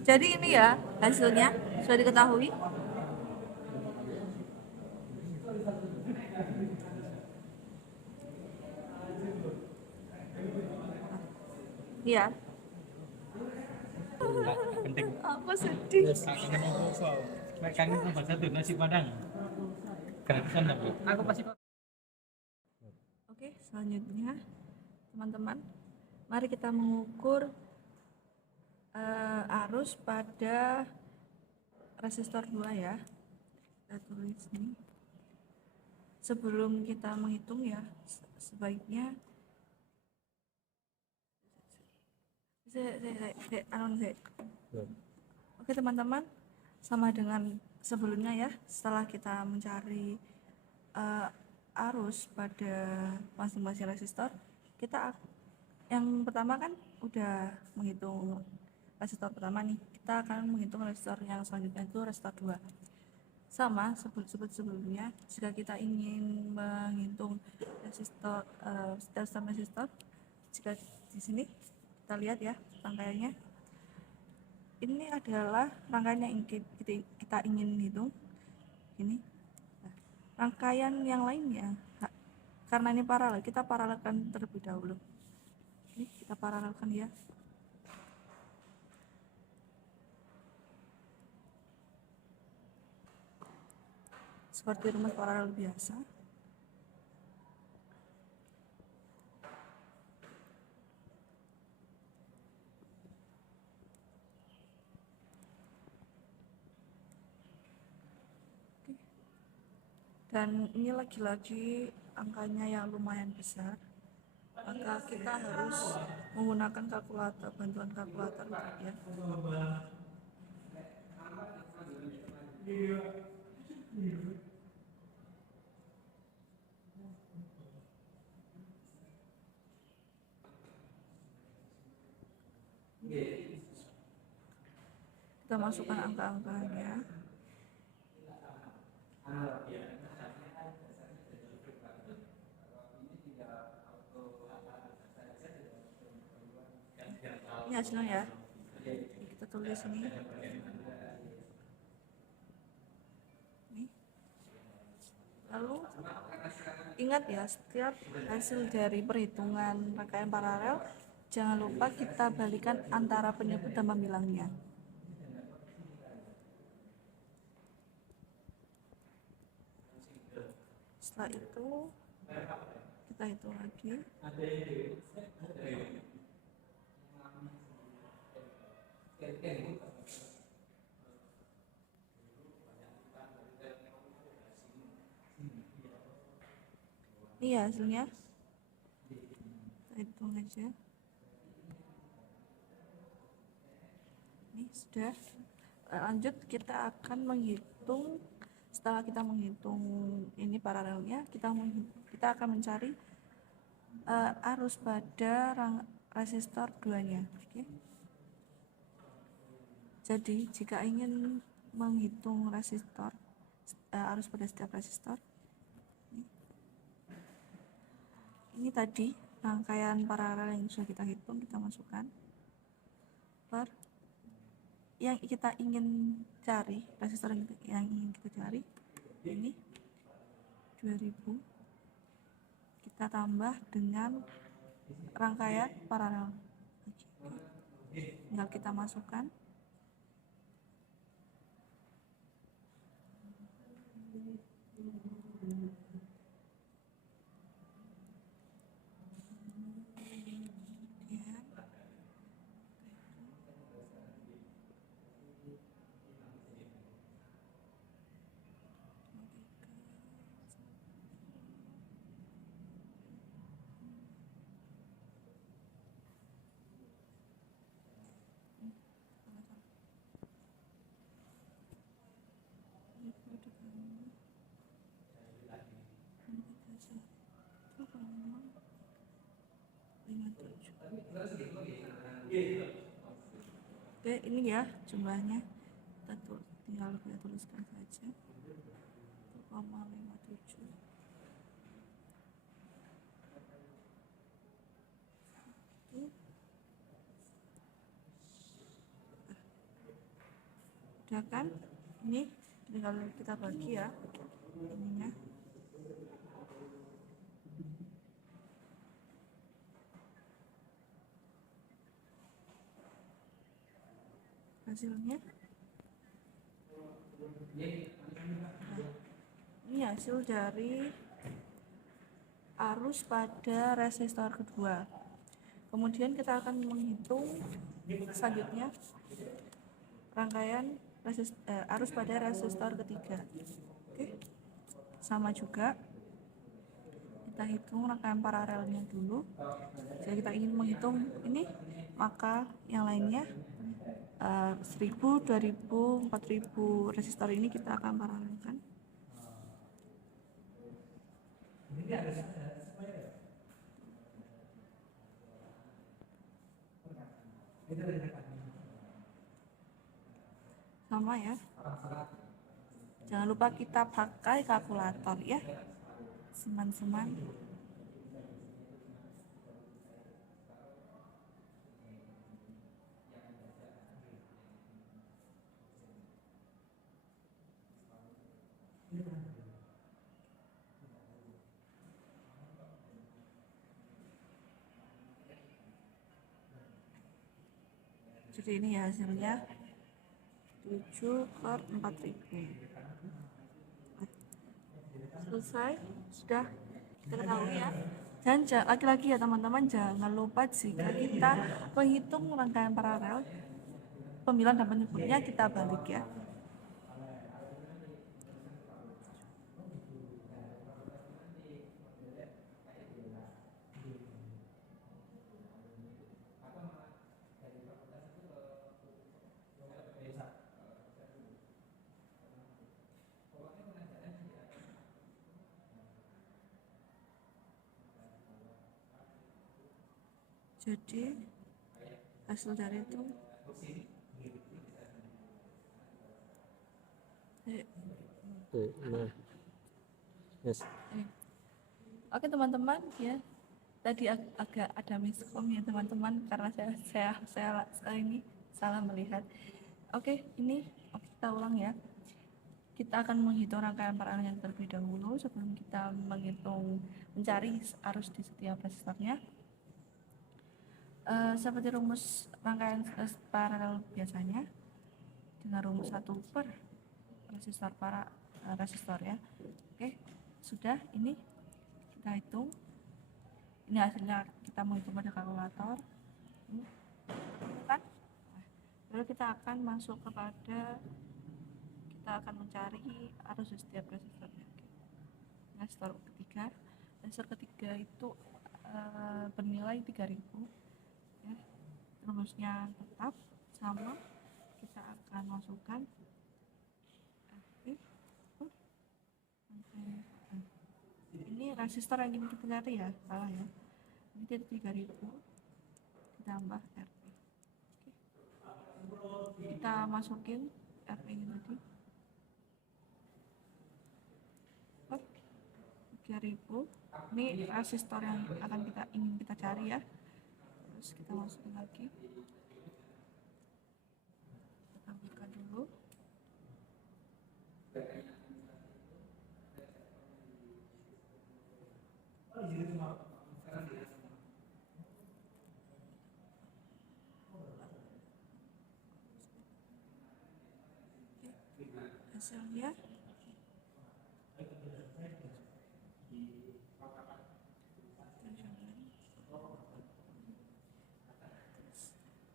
Jadi ini ya hasilnya sudah diketahui. Iya. Penting. Aku sedih. Kangen tambah satu nasi padang. Gratisan tapi. Aku pasti. Oke, selanjutnya teman-teman, mari kita mengukur arus pada resistor 2 ya. Kita tulis ini. Sebelum kita menghitung ya, sebaiknya Oke teman-teman, sama dengan sebelumnya ya, setelah kita mencari arus pada masing-masing resistor, kita yang pertama kan udah menghitung resistor pertama nih, kita akan menghitung resistor yang selanjutnya itu resistor 2. Sama seperti sebelumnya, jika kita ingin menghitung resistor jika di sini kita lihat ya rangkaiannya, ini adalah rangkaian yang kita ingin hitung ini. Nah, rangkaian yang lainnya, karena ini paralel, kita paralelkan terlebih dahulu. Ini kita paralelkan ya. Seperti rumus paralel biasa. Dan ini lagi-lagi angkanya yang lumayan besar, maka kita harus menggunakan bantuan kalkulator ya. Kita masukkan angka-angkanya. Ini hasilnya ya, kita tulis ini. Lalu ingat ya, setiap hasil dari perhitungan rangkaian paralel jangan lupa kita balikan antara penyebut dan pembilangnya. Setelah itu kita hitung lagi. Ini ya hasilnya, kita hitung aja. Ini sudah. Lanjut kita akan menghitung. Setelah kita menghitung ini paralelnya, kita akan mencari arus pada resistor 2-nya. Oke. Jadi jika ingin menghitung resistor, arus pada setiap resistor, ini tadi rangkaian paralel yang sudah kita hitung, kita masukkan per yang kita ingin cari, resistor yang ingin kita cari ini 2000, kita tambah dengan rangkaian paralel. Tinggal kita masukkan. Oke, ini ya jumlahnya. Tinggal kita tuliskan saja 1,57. Udah kan? Ini tinggal kita bagi ya ininya. Hasilnya ini hasil dari arus pada resistor kedua. Kemudian kita akan menghitung selanjutnya rangkaian arus pada resistor ketiga. Oke, sama juga kita hitung rangkaian paralelnya dulu. Jika kita ingin menghitung ini, maka yang lainnya 1000, 2000, 4000 resistor ini kita akan paralelkan. Sama ya. Jangan lupa kita pakai kalkulator ya, teman-teman. Jadi ini ya hasilnya 7/4000. Selesai, sudah kita ketahui ya. Dan lagi-lagi ya teman-teman, jangan lupa jika kita menghitung rangkaian paralel, pemilihan dan penyebutnya kita balik ya. Jadi hasil dari itu Yes. Oke teman-teman ya, tadi agak ada miskom ya teman-teman karena saya ini salah melihat. Oke, kita ulang ya. Kita akan menghitung rangkaian paralel yang terlebih dahulu sebelum kita mencari arus di setiap resistornya. Seperti rumus rangkaian paralel biasanya dengan rumus 1 per resistor ya. Oke, sudah, ini kita hitung. Ini hasilnya kita menghitung pada kalkulator. Kan? Lalu kita akan kita akan mencari arus di setiap resistornya. Resistor ketiga itu bernilai 3000 ya. Rumusnya tetap sama kita akan masukkan RP. Ini resistor yang ingin kita cari ya, salah ya. Ini dari 3000 ditambah RP. Oke. Kita masukin RP ini tadi. Oke. 3000. Ini resistor yang ingin kita cari ya. Terus kita masukin lagi. Kita tampilkan dulu. Hasilnya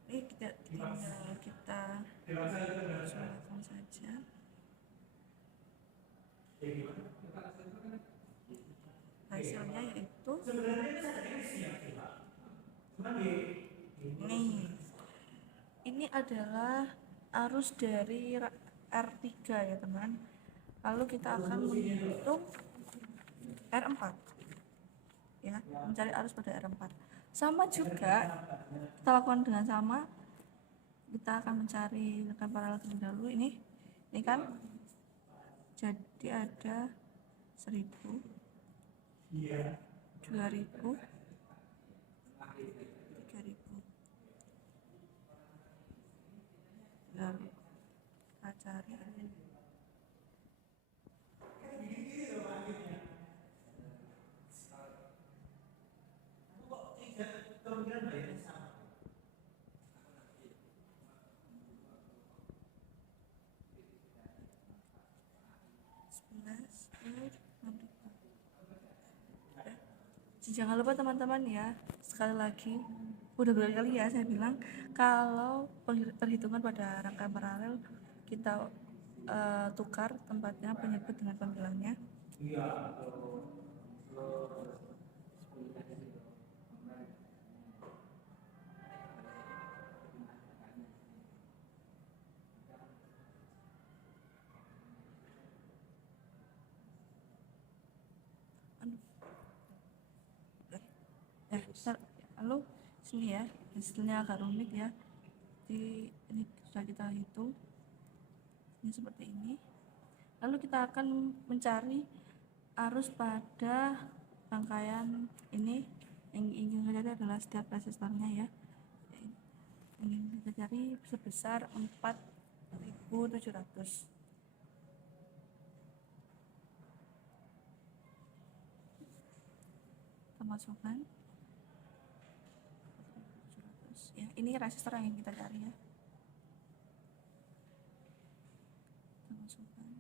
ini tinggal kita silakan saja. Hasilnya yaitu ini adalah arus dari R3 ya teman. Lalu kita akan menghitung R4 ya, mencari arus pada R4. Sama juga kita lakukan dengan sama, kita akan mencari rekan paralel terlebih dahulu. Ini kan jadi ada 1000, 2000, 3000. Lalu kita cari jangan lupa teman-teman ya, sekali lagi udah berkali-kali ya saya bilang kalau perhitungan pada rangkaian paralel kita tukar tempatnya penyebut dengan panggilannya. Lalu sini ya, hasilnya agak rumit ya. Jadi ini sudah kita hitung, ini seperti ini. Lalu kita akan mencari arus pada rangkaian ini. Yang ingin kita cari adalah setiap resistornya ya. Yang ingin kita cari sebesar 4700. Kita masukkan ya, ini resistor yang ingin kita cari ya. Kita masukkan.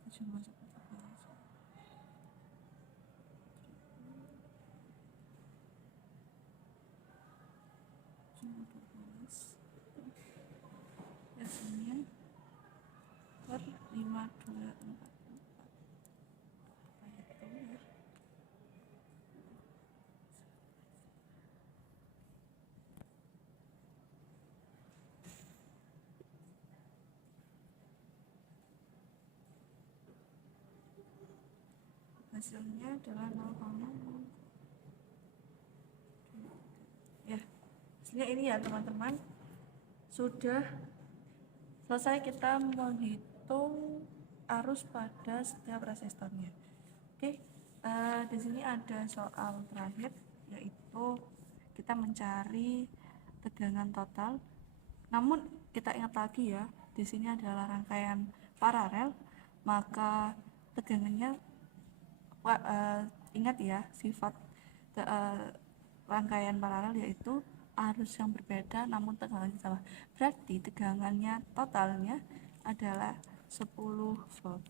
Kita coba seperti biasa. Cuma 12. Hasilnya 5244. Hasilnya adalah 0,0. Ya, hasilnya ini ya teman-teman. Sudah selesai kita menghitung arus pada setiap resistornya. Oke, di sini ada soal terakhir, yaitu kita mencari tegangan total. Namun kita ingat lagi ya, di sini adalah rangkaian paralel, maka tegangannya ingat ya, sifat rangkaian paralel yaitu arus yang berbeda namun tegangannya sama. Berarti tegangannya totalnya adalah 10 volt.